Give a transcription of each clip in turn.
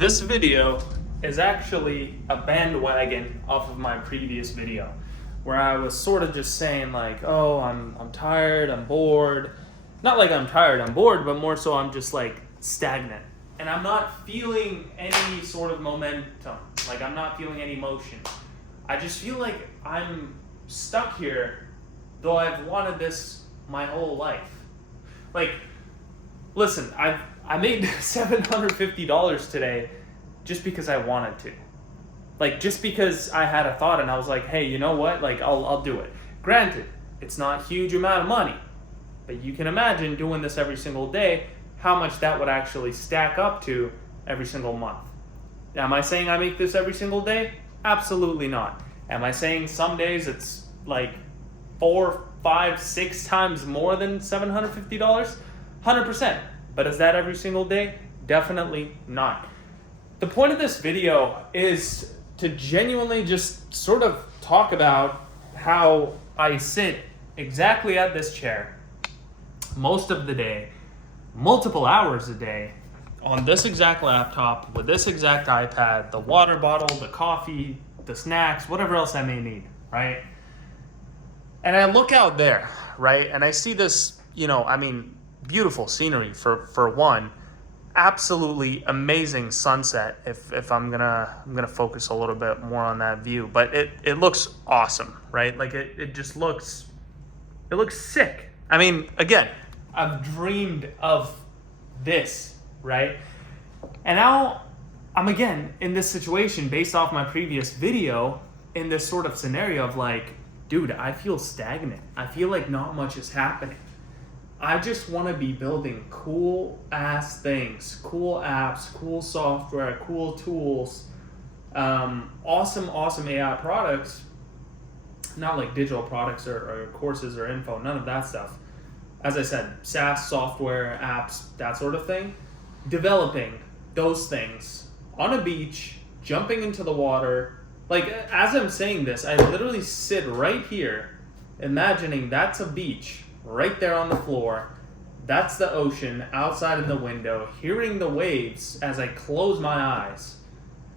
This video is actually a bandwagon off of my previous video where I was sort of just saying like, oh, I'm tired, I'm bored. Not like I'm tired, I'm bored, but more so I'm just like stagnant. And I'm not feeling any sort of momentum. Like I'm not feeling any motion. I just feel like I'm stuck here, though I've wanted this my whole life. Like, listen, I made $750 today just because I wanted to. Like, just because I had a thought and I was like, hey, you know what? Like, I'll do it. Granted, it's not a huge amount of money, but you can imagine doing this every single day, how much that would actually stack up to every single month. Am I saying I make this every single day? Absolutely not. Am I saying some days it's like 4, 5, 6 times more than $750? 100%. But is that every single day? Definitely not. The point of this video is to genuinely just sort of talk about how I sit exactly at this chair most of the day, multiple hours a day, on this exact laptop, with this exact iPad, the water bottle, the coffee, the snacks, whatever else I may need, right? And I look out there, right? And I see this, beautiful scenery for one. Absolutely amazing sunset if I'm gonna focus a little bit more on that view. But it looks awesome, right? Like it looks sick. I mean, again, I've dreamed of this, right? And now I'm again in this situation based off my previous video in this sort of scenario of like, dude, I feel stagnant. I feel like not much is happening. I just want to be building cool ass things, cool apps, cool software, cool tools, awesome AI products, not like digital products or courses or info, none of that stuff. As I said, SaaS software, apps, that sort of thing. Developing those things on a beach, jumping into the water. Like, as I'm saying this, I literally sit right here, imagining that's a beach, right there on the floor. That's the ocean outside of the window, hearing the waves as I close my eyes.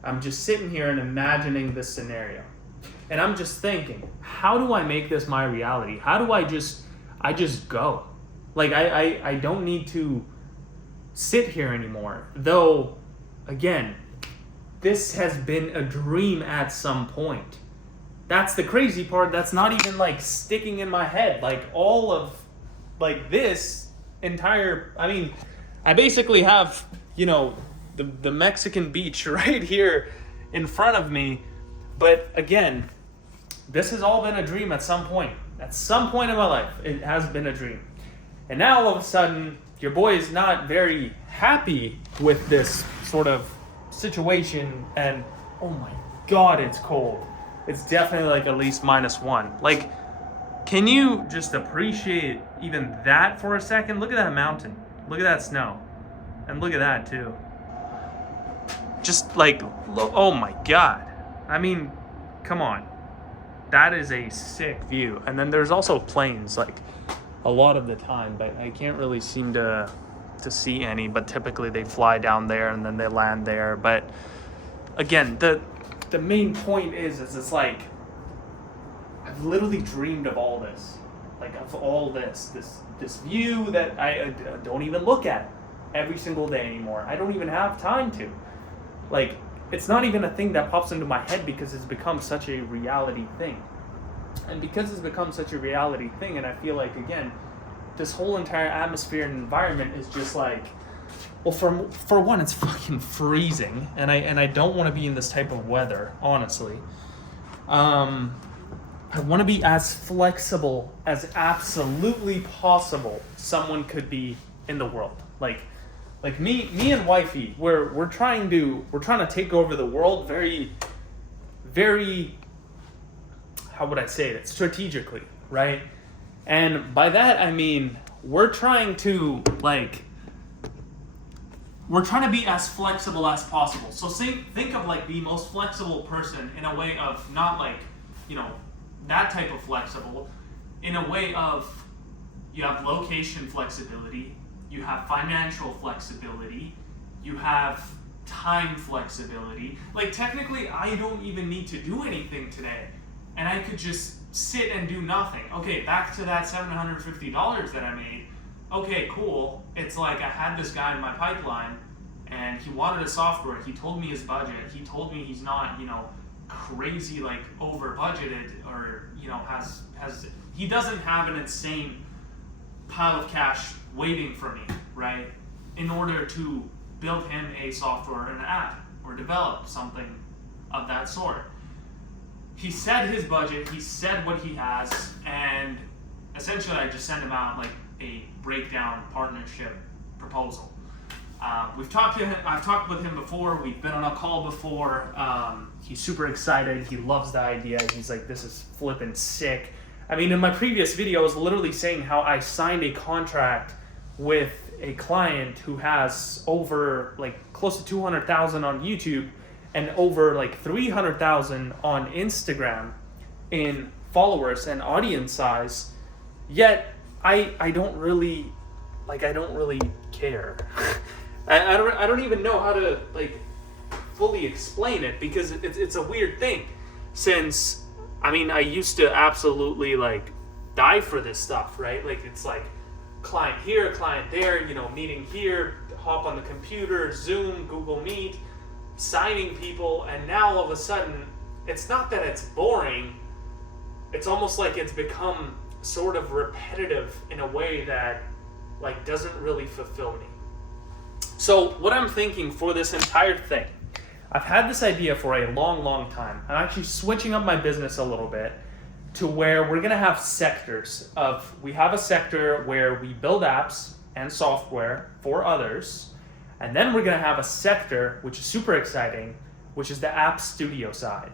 I'm just sitting here and imagining this scenario. And I'm just thinking, how do I make this my reality? How do I just go? Like, I don't need to sit here anymore. Though, again, this has been a dream at some point. That's the crazy part. That's not even like sticking in my head. Like all of like this entire, I basically have, the Mexican beach right here in front of me. But again, this has all been a dream at some point. At some point in my life, it has been a dream. And now all of a sudden, your boy is not very happy with this sort of situation. And oh my God, it's cold. It's definitely like at least -1. Like, can you just appreciate even that for a second? Look at that mountain. Look at that snow. And look at that too. Just like, oh my God. Come on. That is a sick view. And then there's also planes, like a lot of the time, but I can't really seem to see any, but typically they fly down there and then they land there. But again, the main point is it's like, I've literally dreamed of all this, like of all this view that I don't even look at every single day anymore. I don't even have time to. Like, it's not even a thing that pops into my head because it's become such a reality thing. And because it's become such a reality thing, and I feel like, again, this whole entire atmosphere and environment is just like, well, for one, it's fucking freezing, and I don't want to be in this type of weather, honestly. I want to be as flexible as absolutely possible someone could be in the world. Like me and wifey, we're trying to take over the world very, very, how would I say it? Strategically, right? And by that I mean we're trying to be as flexible as possible. So think of like the most flexible person in a way of not like, that type of flexible, in a way of you have location flexibility, you have financial flexibility, you have time flexibility. Like technically I don't even need to do anything today, and I could just sit and do nothing. Okay, back to that $750 that I made. Okay, cool. It's like I had this guy in my pipeline and he wanted a software. He told me his budget. He told me he's not, crazy like over budgeted, or he doesn't have an insane pile of cash waiting for me, right? In order to build him a software, an app, or develop something of that sort. He said his budget, he said what he has, and essentially I just sent him out like a breakdown partnership proposal. I've talked with him before, we've been on a call before. He's super excited, he loves the idea, he's like, this is flippin' sick. I mean, in my previous video, I was literally saying how I signed a contract with a client who has over like close to 200,000 on YouTube and over like 300,000 on Instagram in followers and audience size. Yet I don't really care. I don't even know how to like fully explain it, because it's a weird thing, since I used to absolutely like die for this stuff, right? Like it's like client here, client there, meeting here, hop on the computer, Zoom, Google Meet, signing people, and now all of a sudden, it's not that it's boring, it's almost like it's become sort of repetitive in a way that like doesn't really fulfill me. So what I'm thinking for this entire thing, I've had this idea for a long time. I'm actually switching up my business a little bit to where we're gonna have sectors of, we have a sector where we build apps and software for others, and then we're gonna have a sector, which is super exciting, which is the app studio side,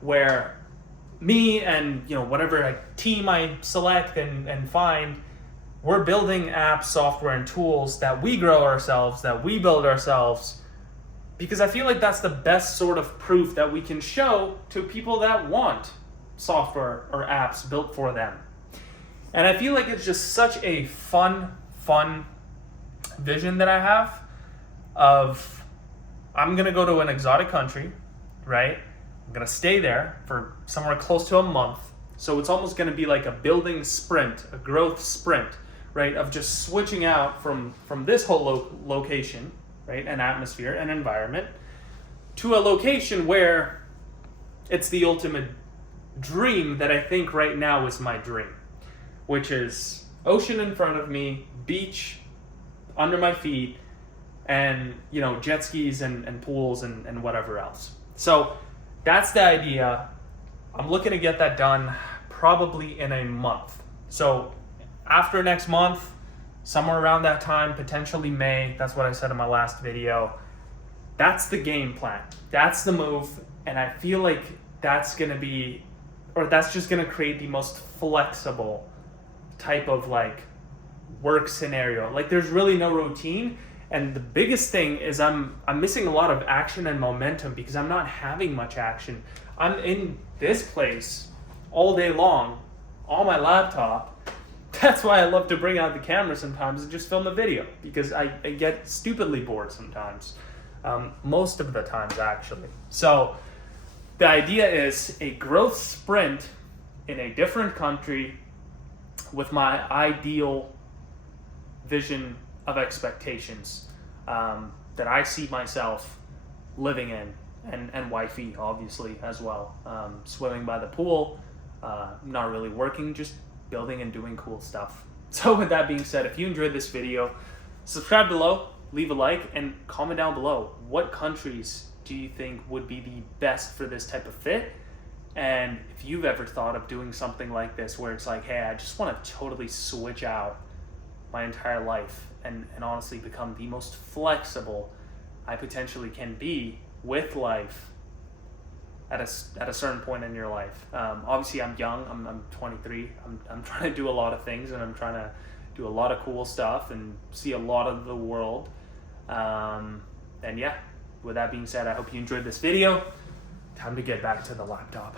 where me and whatever team I select and find, we're building apps, software, and tools that we grow ourselves, that we build ourselves, because I feel like that's the best sort of proof that we can show to people that want software or apps built for them. And I feel like it's just such a fun vision that I have of, I'm gonna go to an exotic country, right? I'm gonna stay there for somewhere close to a month. So it's almost gonna be like a building sprint, a growth sprint, right? Of just switching out from this whole location, right? An atmosphere, an environment, to a location where it's the ultimate dream that I think right now is my dream, which is ocean in front of me, beach under my feet, and jet skis and pools and whatever else. So that's the idea. I'm looking to get that done probably in a month. So after next month, somewhere around that time, potentially May, that's what I said in my last video, that's the game plan. That's the move. And I feel like that's just gonna create the most flexible type of like work scenario. Like there's really no routine. And the biggest thing is I'm missing a lot of action and momentum because I'm not having much action. I'm in this place all day long on my laptop. That's why I love to bring out the camera sometimes and just film a video, because I get stupidly bored sometimes. Most of the times, actually. So the idea is a growth sprint in a different country with my ideal vision of expectations that I see myself living in, and wifey obviously as well. Swimming by the pool, not really working, just building and doing cool stuff. So with that being said, if you enjoyed this video, subscribe below, leave a like, and comment down below what countries do you think would be the best for this type of fit. And if you've ever thought of doing something like this where it's like, hey, I just want to totally switch out my entire life and honestly become the most flexible I potentially can be with life at a certain point in your life. Obviously I'm young, I'm 23, I'm trying to do a lot of things, and I'm trying to do a lot of cool stuff and see a lot of the world. And yeah, with that being said, I hope you enjoyed this video. Time to get back to the laptop.